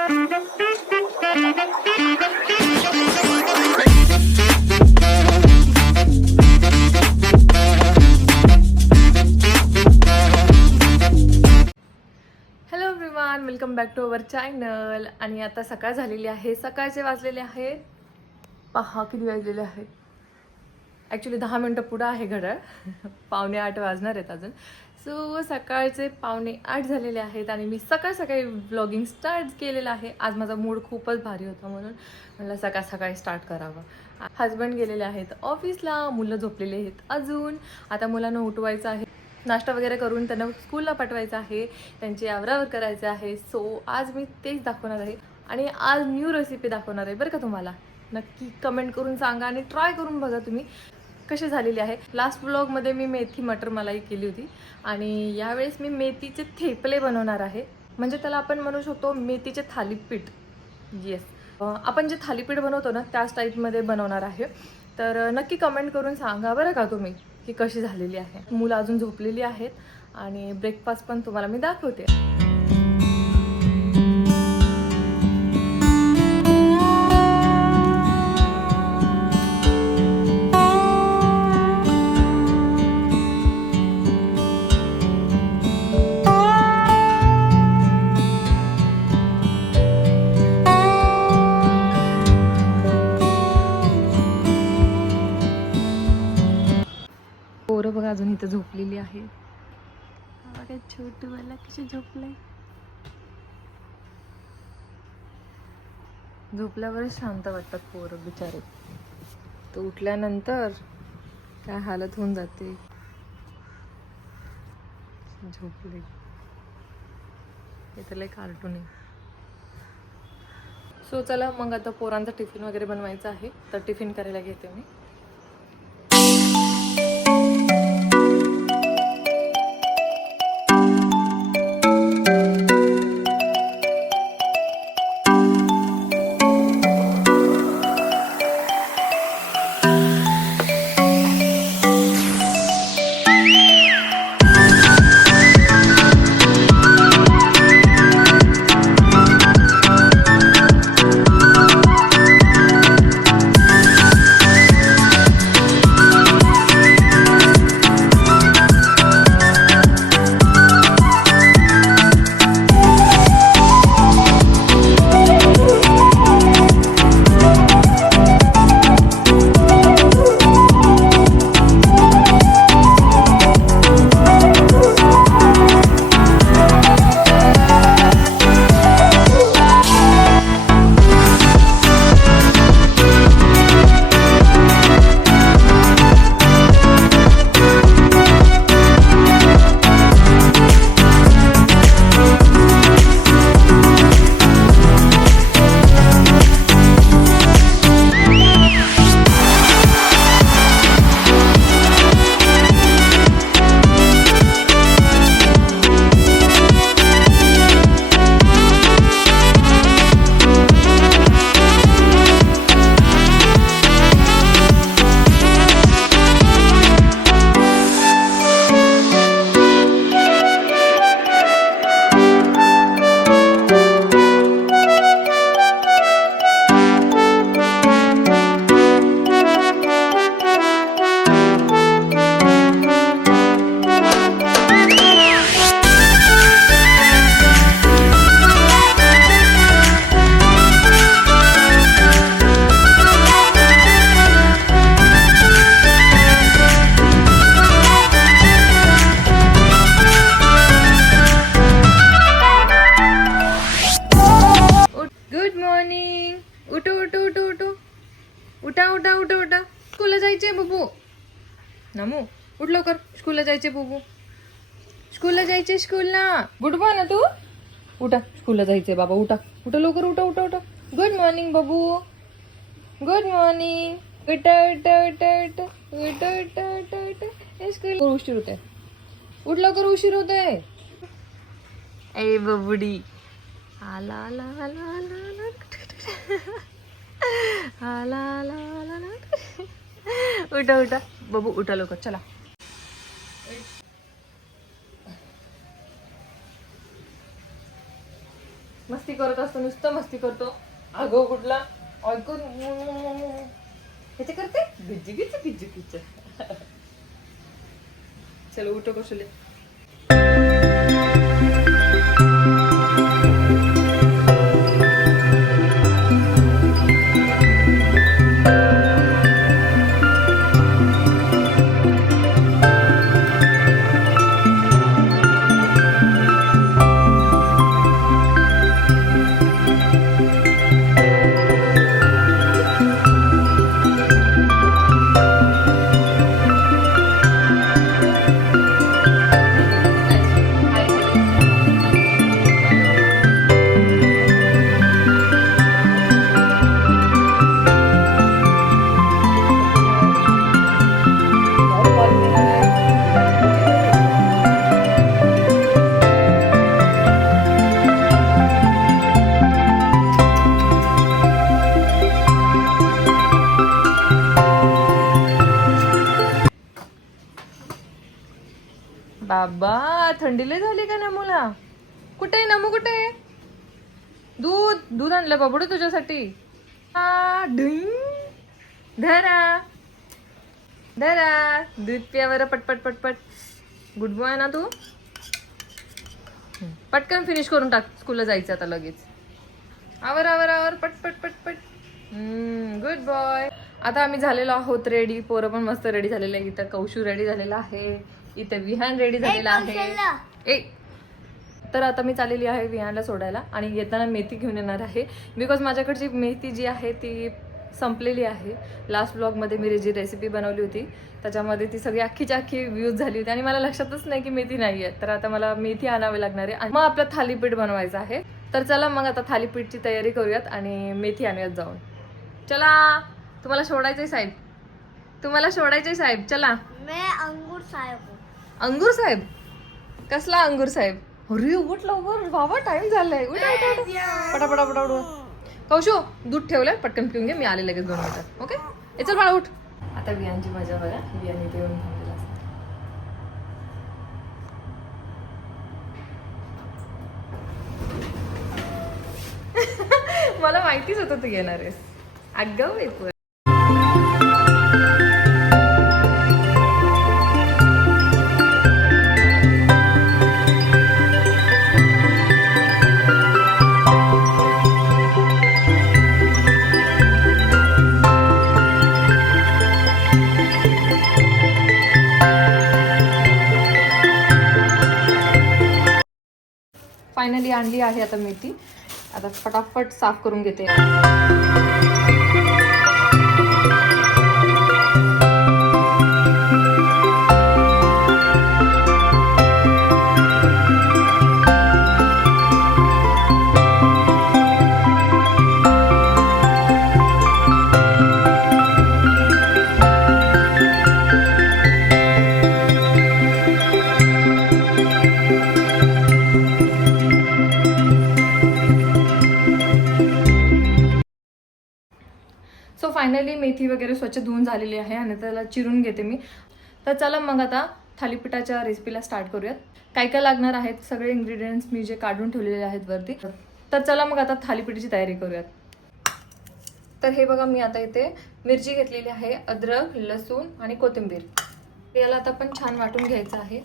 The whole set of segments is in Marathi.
Everyone, welcome back to our channel. आणि आता सकाळ झालेली आहे. सकाळचे वाजलेले आहेत, पहा किती वाजलेले आहेत. ॲक्च्युली 10 मिनटं पुढं आहे घड्याळ. 7:45 वाजणार आहेत अजून. सो सकाळचे 7:45 झालेले आहेत आणि मी सकाळी व्लॉगिंग स्टार्ट केलेलं आहे. आज माझा मूड खूपच भारी होता म्हणून मला सकाळी स्टार्ट करावं. हजबंड गेलेले आहेत ऑफिसला, मुलं झोपलेले आहेत अजून. आता मुलांना उठवायचं आहे, नाश्ता वगैरे करून त्यांना स्कूलला पाठवायचं आहे, त्यांची आवरावर करायचं आहे. सो आज मी तेच दाखवणार आहे आणि आज न्यू रेसिपी दाखवणार आहे बरं का. तुम्हाला नक्की कमेंट करून सांगा आणि ट्राय करून बघा तुम्ही कशी झालेली आहे. लास्ट व्लॉगमध्ये मी मेथी मटर मलाई केली होती आणि यावेळेस मी मेथीचे थेपले बनवणार आहे. म्हणजे त्याला आपण म्हणू शकतो मेथीचे थालीपीठ. येस, आपण जे थालीपीठ बनवतो ना त्याच टाईपमध्ये बनवणार आहे. तर नक्की कमेंट करून सांगा बरं का तुम्ही की कशी झालेली आहे. मुलं अजून झोपलेली आहेत आणि ब्रेकफास्ट पण तुम्हाला मी दाखवते. पोरं बघा अजून इथं झोपलेली आहे. बघा छोटू मला कशी झोपलंय. झोपल्यावरच शांत वाटतात पोरं बिचारे. तो उठल्यानंतर काय हालत होऊन जाते. झोपले हे तर लय कार्टून आहे. सो चला मग आता पोरांचा टिफिन वगैरे बनवायचा आहे, तर टिफिन करायला घेते मी. उठा स्कूलला जायचे बुबू. नमू उठ लवकर, स्कूलला जायचे बुबू, स्कूलला जायचे. स्कूलला बुडबा ना तू. उठा स्कूलला जायचे बाबा, उठा उठा लवकर, उठा उठा उठा. गुड मॉर्निंग बाबू, गुड मॉर्निंग. उठा उठा उठा उठा उठा उठा उठा उठा. स्कूल उशीर होते, उठ लवकर, उशीर होते. ए बबुडी आला आला आला आला आला आला आला आला. उठा उठा बबू, उठा लवकर, चला. मस्ती करत असतो, नुसतं मस्ती करतो. अगो कुठला ऐकून ह्याचे करते गिज्जी गिज्जी गिज्जी गिज्जी. चलो उठो कौशल्य. बाबा थंडीला झाली का नमूला? कुठे आहे नमू? कुठे आहे? दूध दूध आणलं बाबडू तुझ्यासाठी. धरा धरा दूध पिया बरं पटपट पटपट. गुड बॉय ना तू. पटकन फिनिश करून टाक, स्कूलला जायचं आता लगेच. आवर आवर आवर पटपट पटपट. Good boy. आता आम्ही झालेलो आहोत रेडी. पोरं पण मस्त रेडी झालेलं आहे. इथं कौशू रेडी झालेला आहे, इथं विहान रेडी झालेला आहे. तर आता मी चाललेली आहे विहानला सोडायला आणि येताना मेथी घेऊन येणार आहे. बिकॉज माझ्याकडची मेथी जी आहे ती संपलेली आहे. लास्ट ब्लॉगमध्ये मी जी रेसिपी बनवली होती त्याच्यामध्ये ती सगळी अख्खीच्या अख्खी यूज झाली होती आणि मला लक्षातच नाही की मेथी नाही आहे. तर आता मला मेथी आणावी लागणार आहे आणि मग आपलं थालीपीठ बनवायचं आहे. तर चला मग आता थालीपीठची तयारी करूयात आणि मेथी आणूयात जाऊन. चला. तुम्हाला सोडायचंय साहेब, तुम्हाला सोडायचंय साहेब. चला. अंगूर साहेब. अंगूर साहेब? कसला अंगूर साहेब? अरे उठ लवकर बाबा, टाइम झालाय. उठ उठ उठ पटापटा पटापट. कौशू दूध ठेवलंय, पटकन पिऊन घे, मी आले लगेच 2 मिनिटात. ओके चल बाळा उठ. आता वियांची मजा बघा. वियाने इथे येऊन थांबलेला असते. मला माहितीच होतं तू येणार आहेस. अगं येतो. फायनली आणली आहे आता मेथी. आता फटाफट साफ करून घेते. सो फायनली मेथी वगैरे स्वच्छ धुवून झालेली आहे आणि त्याला चिरून घेते मी. तर चला मग आता थालीपीठाच्या रेसिपीला स्टार्ट करूयात. काय काय लागणार आहेत सगळे इन्ग्रेडियंट्स मी जे काढून ठेवलेले आहेत वरती. तर चला मग आता थालीपीठाची तयारी करूयात. तर हे बघा, मी आता इथे मिरची घेतलेली आहे, अद्रक, लसूण आणि कोथिंबीर. याला आता आपण छान वाटून घ्यायचं आहे.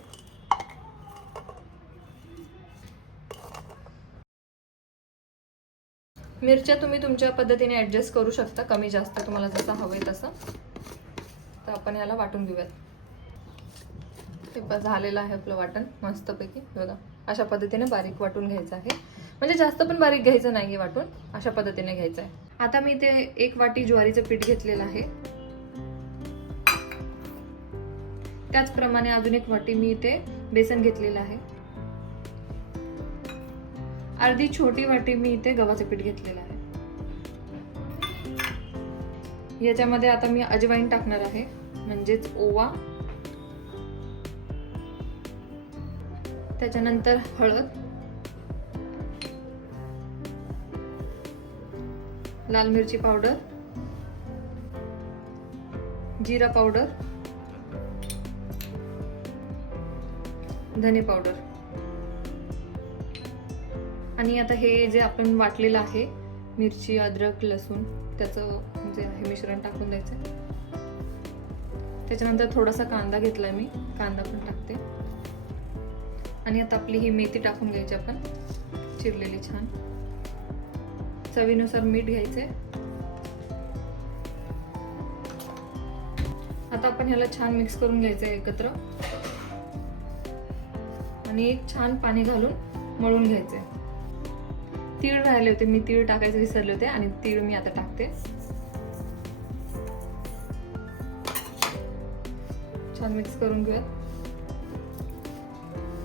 मिरच्या तुम्ही तुमच्या पद्धतीने ॲडजस्ट करू शकता, कमी जास्त तुम्हाला जसं हवंय तसं. तर आपण याला वाटून घेऊयात. ते झालेलं आहे आपलं वाटण मस्तपैकी. बघा अशा पद्धतीने बारीक वाटून घ्यायचं आहे. म्हणजे जास्त पण बारीक घ्यायचं नाही आहे वाटून, अशा पद्धतीने घ्यायचं आहे. आता मी ते 1 वाटी ज्वारीचं पीठ घेतलेलं आहे. त्याचप्रमाणे अजून 1 वाटी मी इथे बेसन घेतलेलं आहे. अर्धी छोटी वाटी मी इथे गव्हाचं पीठ घेतलेलं आहे. याच्यामध्ये आता मी अजवाईन टाकणार आहे, म्हणजेच ओवा. त्याच्यानंतर हळद, लाल मिरची पावडर, जिरा पावडर, धने पावडर, आणि आता हे जे आपण वाटलेलं आहे मिरची, अद्रक, लसूण त्याचं जे आहे मिश्रण टाकून द्यायचं. त्याच्यानंतर थोडासा कांदा घेतलाय मी, कांदा पण टाकते. आणि आता आपली ही मेथी टाकून घ्यायची आपण चिरलेली छान. चवीनुसार मीठ घ्यायचंय. आता आपण ह्याला छान मिक्स करून घ्यायचं एकत्र आणि एक छान पाणी घालून मळून घ्यायचंय. तीळ राहिले होते, मी तीळ टाकायचे विसरले होते आणि तीळ मी आता टाकते. छान मिक्स करून घेऊया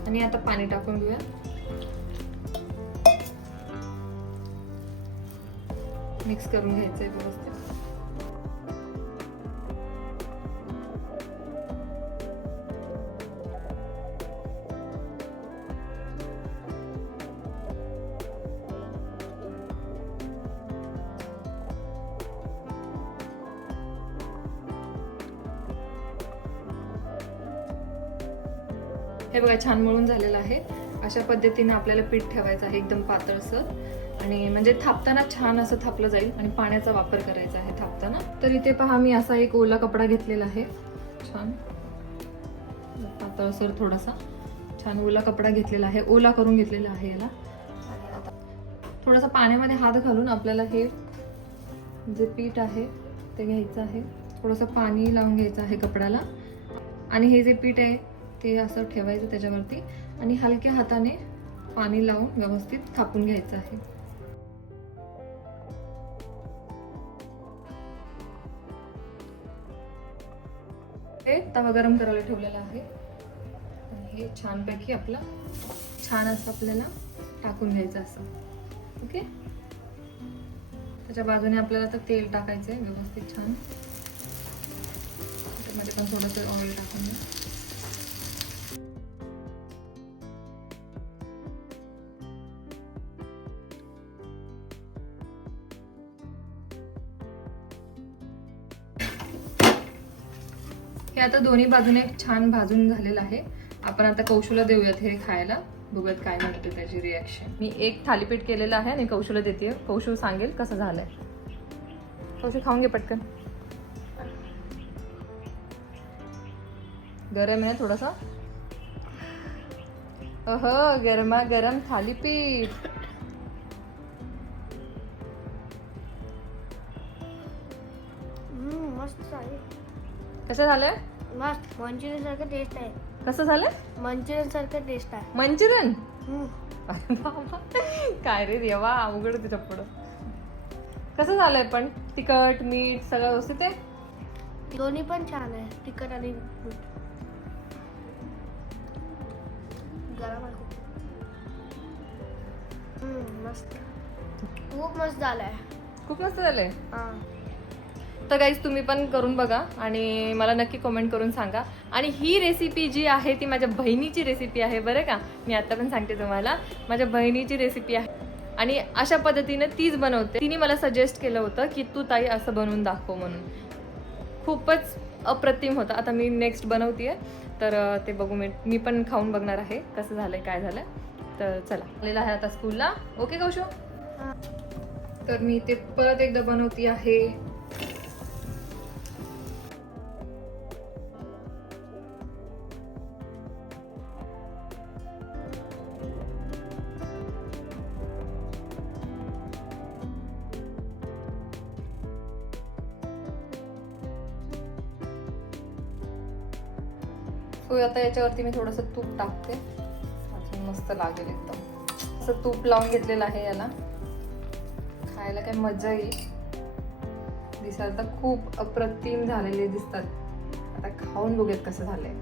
आणि आता पाणी टाकून घेऊया. मिक्स करून घ्यायचंय व्यवस्थित. हे बघा छान मळून झालेलं आहे. अशा पद्धतीने आपल्याला पीठ ठेवायचं आहे एकदम पातळसर आणि म्हणजे थापताना छान असं थापलं जाईल आणि पाण्याचा वापर करायचा आहे थापताना. तर इथे पहा मी असा एक ओला कपडा घेतलेला आहे, छान पातळसर थोडासा छान ओला कपडा घेतलेला आहे, ओला करून घेतलेला आहे याला. आणि आता थोडासा पाण्यामध्ये हात घालून आपल्याला हे जे पीठ आहे ते घ्यायचं आहे. थोडंसं पाणी लावून घ्यायचं आहे कपड्याला आणि हे जे पीठ आहे ते असं ठेवायचं त्याच्यावरती आणि हलक्या हाताने पाणी लावून व्यवस्थित थापून घ्यायचं आहे. हे तवा गरम करायला ठेवलेला आहे आणि हे छानपैकी आपलं छान असं आपल्याला टाकून घ्यायचं असं. ओके, त्याच्या बाजूने आपल्याला आता तेल टाकायचं आहे व्यवस्थित छान. त्यामध्ये पण थोडंसं ऑइल टाकून घ्या. हे आता दोन्ही बाजूने छान भाजून झालेलं आहे. आपण आता कौशूला देऊयात हे खायला, बघूयात काय म्हणते त्याची रिॲक्शन. मी एक थालीपीठ केलेलं आहे आणि कौशूला देते. कौशू सांगेल कसं झालंय. कौशू खाऊन घे पटकन. गरम आहे थोडासा. गरमा गरम थालीपीठ. मस्त आहे. कसं झालंय? मस्त, मंचुरियन सारखं टेस्ट आहे. कसं झालंय? मंचुरियन सारखं टेस्ट आहे. मंचुरियन. काय रे देवा, अवघड तुझ्या पुढं. कसं झालंय पण? तिखट मीठ सगळं व्यवस्थित आहे? दोन्ही पण छान आहे, तिखट आणि मीठ. गरम आहे खूप. मस्त, खूप मस्त झालंय. खूप मस्त झालंय. हा, तर गाईज तुम्ही पण करून बघा आणि मला नक्की कमेंट करून सांगा. आणि ही रेसिपी जी आहे ती माझ्या बहिणीची रेसिपी आहे बरं का. मी आता पण सांगते तुम्हाला, माझ्या बहिणीची रेसिपी आहे आणि अशा पद्धतीने तीच बनवते. तिने मला सजेस्ट केलं होतं की तू ताई असं बनवून दाखव म्हणून. खूपच अप्रतिम होतं. आता मी नेक्स्ट बनवतीये तर ते बघू. मी पण खाऊन बघणार आहे कसं झालंय काय झालंय. तर चला, आलेला आहे आता स्कूलला. ओके कौशू. तर मी ते परत एकदा बनवती आहे. आता याच्यावरती मी थोडंसं तूप टाकते, अजून मस्त लागेल एकदम. असं तूप लावून घेतलेलं आहे याला. खायला काय मजा येईल. दिसायला तर खूप अप्रतिम झालेले दिसतात. आता खाऊन बघूयात कसं झालंय.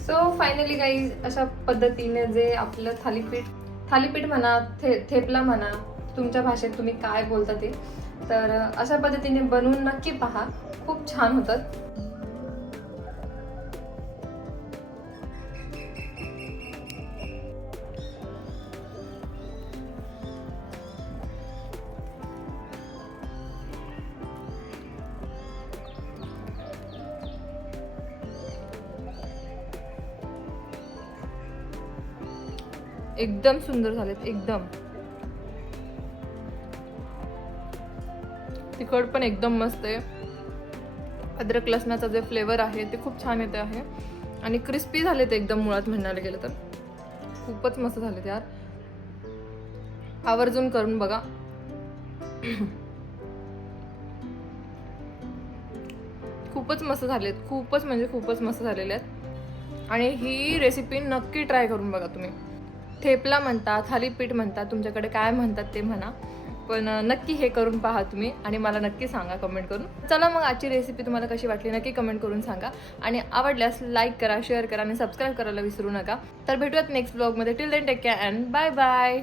सो फायनली गाईज, अशा पद्धतीने जे आपलं थालीपीठ म्हणा, थेपला म्हणा, तुमच्या भाषेत तुम्ही काय बोलता ते, तर अशा पद्धतीने बनवून नक्की पहा. खूप छान होतात. एकदम सुंदर झालेत एकदम. तिखट पण एकदम मस्त आहे. अद्रक लसणाचा जे फ्लेवर आहे ते खूप छान येते आहे आणि क्रिस्पी झालेत एकदम. मुळात म्हणायला गेलं तर खूपच मस्त झालेत यार. आवर्जून करून बघा. खूपच मस्त झालेत. खूपच म्हणजे खूपच मस्त झालेले आहेत आणि ही रेसिपी नक्की ट्राय करून बघा तुम्ही. थेपला म्हणता, थालीपीठ म्हणता, तुमच्याकडे काय म्हणतात ते म्हणा, पण नक्की हे करून पहा तुम्ही आणि मला नक्की सांगा कमेंट करून. चला मग आजची रेसिपी तुम्हाला कशी वाटली नक्की कमेंट करून सांगा आणि आवडल्यास लाईक करा, शेअर करा आणि सबस्क्राईब करायला विसरू नका. तर भेटूयात नेक्स्ट ब्लॉगमध्ये. Till then take care and bye bye.